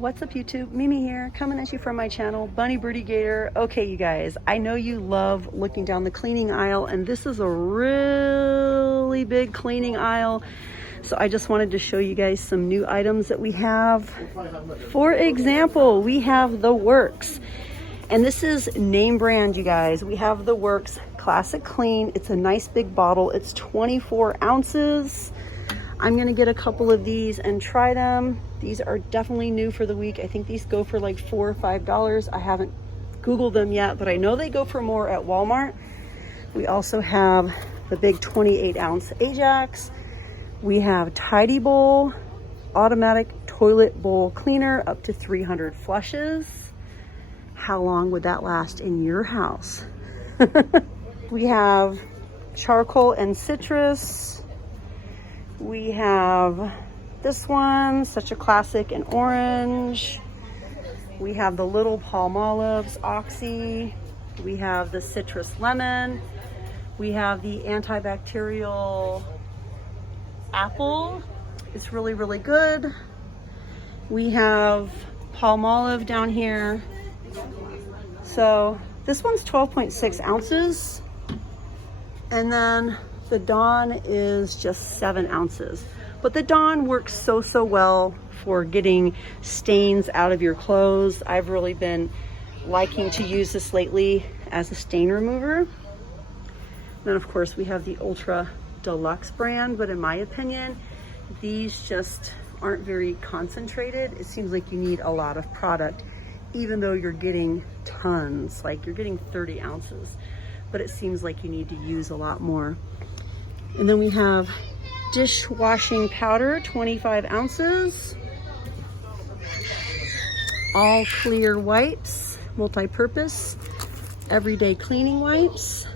What's up YouTube? Mimi here, coming at you from my channel, Bunny Birdy Gator. Okay, you guys, I know you love looking down the cleaning aisle, and this is a really big cleaning aisle. So I just wanted to show you guys some new items that we have. For example, we have the Works. And this is name brand, you guys. We have the Works Classic Clean. It's a nice big bottle. It's 24 ounces. I'm gonna get a couple of these and try them. These are definitely new for the week. I think these go for like $4 or $5. I haven't Googled them yet, but I know they go for more at Walmart. We also have the big 28 ounce Ajax. We have Tidy Bowl, automatic toilet bowl cleaner, up to 300 flushes. How long would that last in your house? We have charcoal and citrus. We have this one, such a classic in orange. We have the little Palmolives Oxy. We have the citrus lemon. We have the antibacterial apple. It's really, really good. We have Palmolive down here. So this one's 12.6 ounces. And then the Dawn is just 7 ounces. But the Dawn works so well for getting stains out of your clothes. I've really been liking to use this lately as a stain remover. Then of course we have the Ultra Deluxe brand, but in my opinion, these just aren't very concentrated. It seems like you need a lot of product, even though you're getting tons, like you're getting 30 ounces, but it seems like you need to use a lot more. And then we have dishwashing powder, 25 ounces. All clear wipes, multi-purpose, everyday cleaning wipes.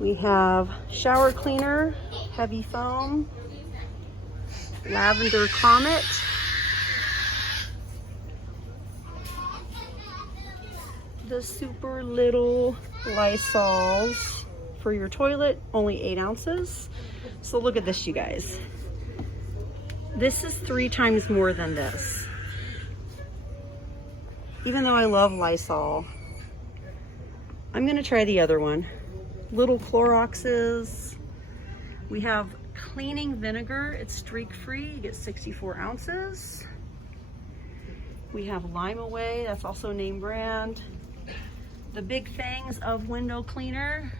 We have shower cleaner, heavy foam, lavender comet. The super little Lysols for your toilet, only 8 ounces. So look at this, you guys. This is 3 times more than this. Even though I love Lysol, I'm gonna try the other one. Little Cloroxes. We have cleaning vinegar. It's streak-free. You get 64 ounces. We have Lime Away. That's also name brand. The Big Fangs of window cleaner.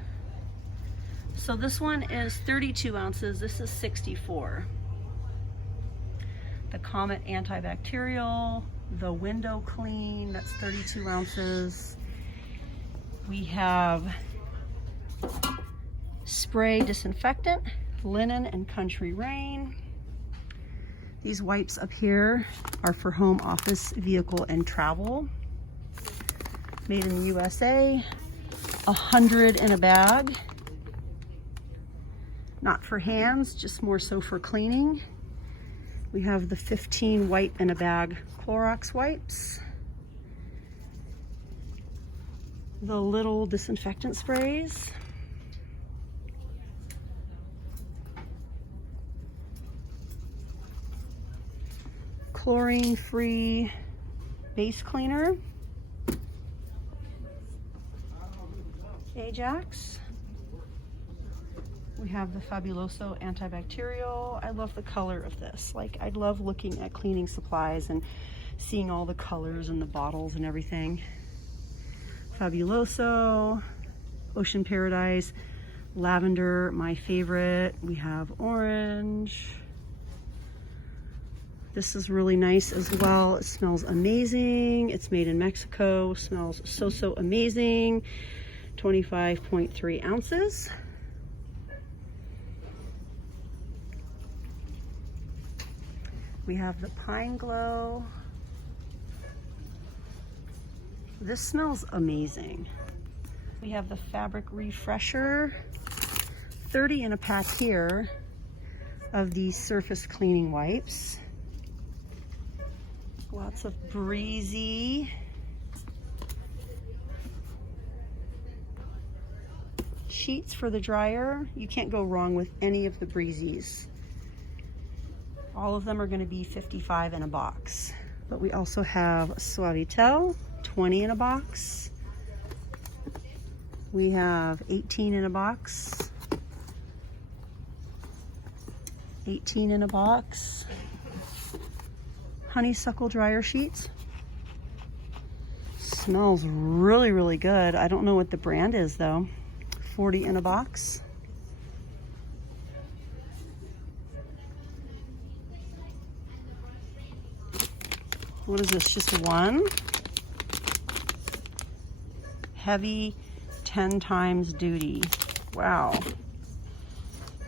So this one is 32 ounces. This is 64. The Comet antibacterial. The window clean. That's 32 ounces. We have spray disinfectant, linen and country rain. These wipes up here are for home, office, vehicle, and travel. Made in the USA. 100 in a bag. Not for hands, just more so for cleaning. We have the 15 wipe in a bag Clorox wipes. The little disinfectant sprays. Chlorine-free base cleaner. Ajax. We have the Fabuloso antibacterial. I love the color of this. Like, I love looking at cleaning supplies and seeing all the colors and the bottles and everything. Fabuloso, Ocean Paradise, lavender, my favorite. We have orange. This is really nice as well. It smells amazing. It's made in Mexico. Smells so amazing. 25.3 ounces. We have the Pine Glow. This smells amazing. We have the Fabric Refresher, 30 in a pack here of these surface cleaning wipes. Lots of breezy. Sheets for the dryer. You can't go wrong with any of the breezies. All of them are going to be 55 in a box. But we also have Suavitel, 20 in a box. We have 18 in a box. 18 in a box. Honeysuckle dryer sheets. Smells really, really good. I don't know what the brand is though. 40 in a box. What is this, just one? Heavy 10 times duty. Wow.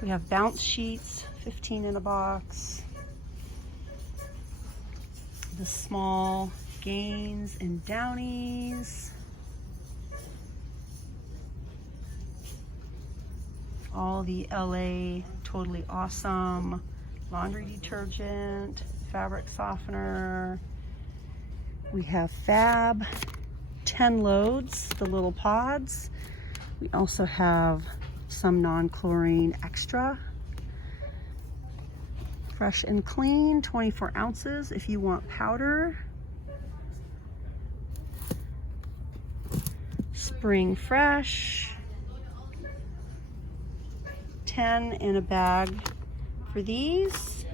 We have bounce sheets, 15 in a box. The small Gains and Downies. All the LA Totally Awesome laundry detergent, fabric softener. We have Fab, 10 loads, the little pods. We also have some non-chlorine extra. Fresh and Clean, 24 ounces if you want powder. Spring Fresh, 10 in a bag for these.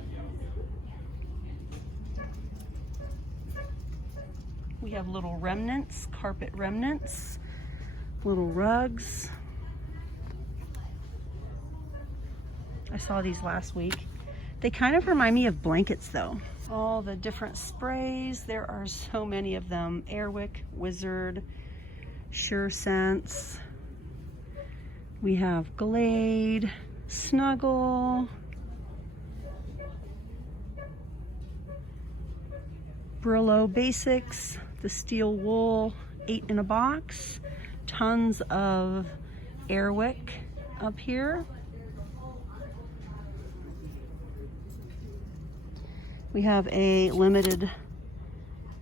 We have little remnants, carpet remnants, little rugs. I saw these last week. They kind of remind me of blankets though. All the different sprays, there are so many of them. Airwick, Wizard, Sure Sense. We have Glade, Snuggle, Brillo Basics, the steel wool, 8 in a box. Tons of Airwick up here. We have a limited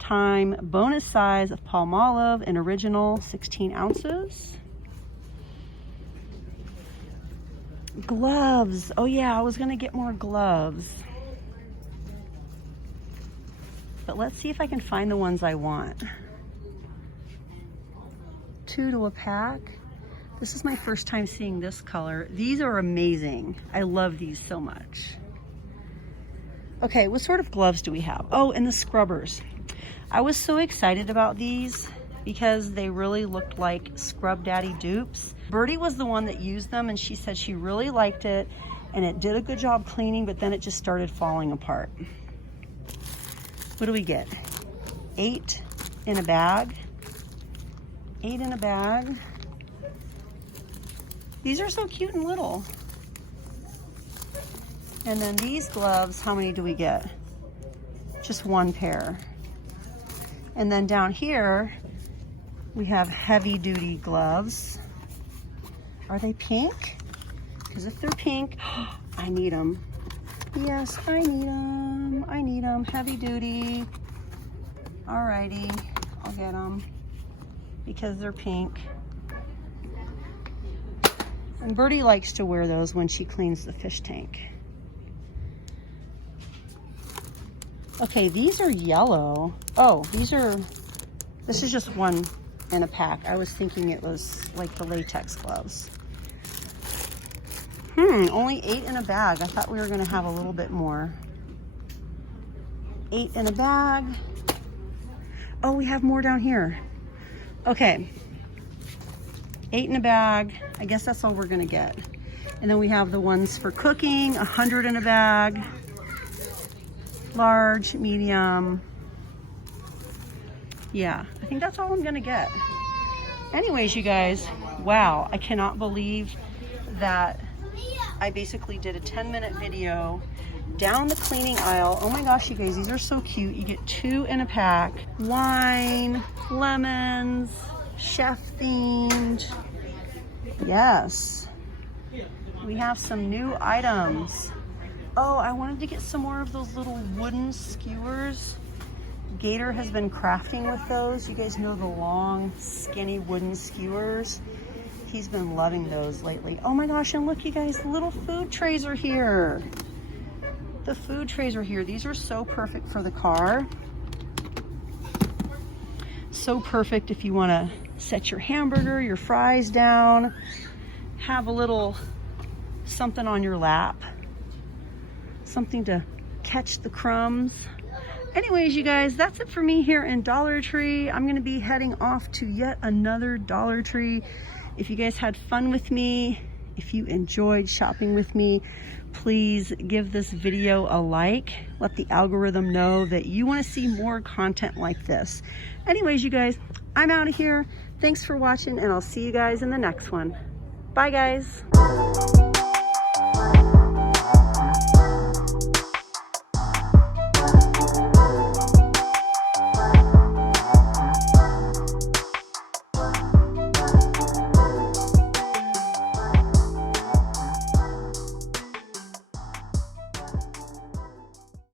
time bonus size of Palmolive, an original, 16 ounces. Gloves. Oh yeah, I was gonna get more gloves. But let's see if I can find the ones I want. 2 to a pack. This is my first time seeing this color. These are amazing. I love these so much. Okay, what sort of gloves do we have? Oh, and the scrubbers. I was so excited about these because they really looked like Scrub Daddy dupes. Birdy was the one that used them and she said she really liked it and it did a good job cleaning, but then it just started falling apart. What do we get? 8 in a bag. 8 in a bag. These are so cute and little. And then these gloves, how many do we get? Just 1 pair. And then down here, we have heavy duty gloves. Are they pink? Because if they're pink, I need them. Yes, I need them. I need them. Heavy duty. Alrighty, I'll get them because they're pink. And Birdy likes to wear those when she cleans the fish tank. Okay, these are yellow. Oh, this is just 1 in a pack. I was thinking it was like the latex gloves. Only 8 in a bag. I thought we were gonna have a little bit more. 8 in a bag. Oh, we have more down here. Okay. 8 in a bag. I guess that's all we're gonna get. And then we have the ones for cooking, 100 in a bag. Large, medium. Yeah, I think that's all I'm gonna get. Anyways, you guys, wow, I cannot believe that I basically did a 10-minute video down the cleaning aisle. Oh my gosh, you guys, these are so cute. You get 2 in a pack. Wine, lemons, chef themed. Yes. We have some new items. Oh, I wanted to get some more of those little wooden skewers. Gator has been crafting with those. You guys know the long, skinny wooden skewers. He's been loving those lately. Oh my gosh, and look you guys, the little food trays are here. The food trays are here. These are so perfect for the car. So perfect if you want to set your hamburger, your fries down, have a little something on your lap, something to catch the crumbs. Anyways, you guys, that's it for me here in Dollar Tree. I'm going to be heading off to yet another Dollar Tree. If you guys had fun with me, if you enjoyed shopping with me, please give this video a like. Let the algorithm know that you want to see more content like this. Anyways, you guys, I'm out of here. Thanks for watching, and I'll see you guys in the next one. Bye, guys.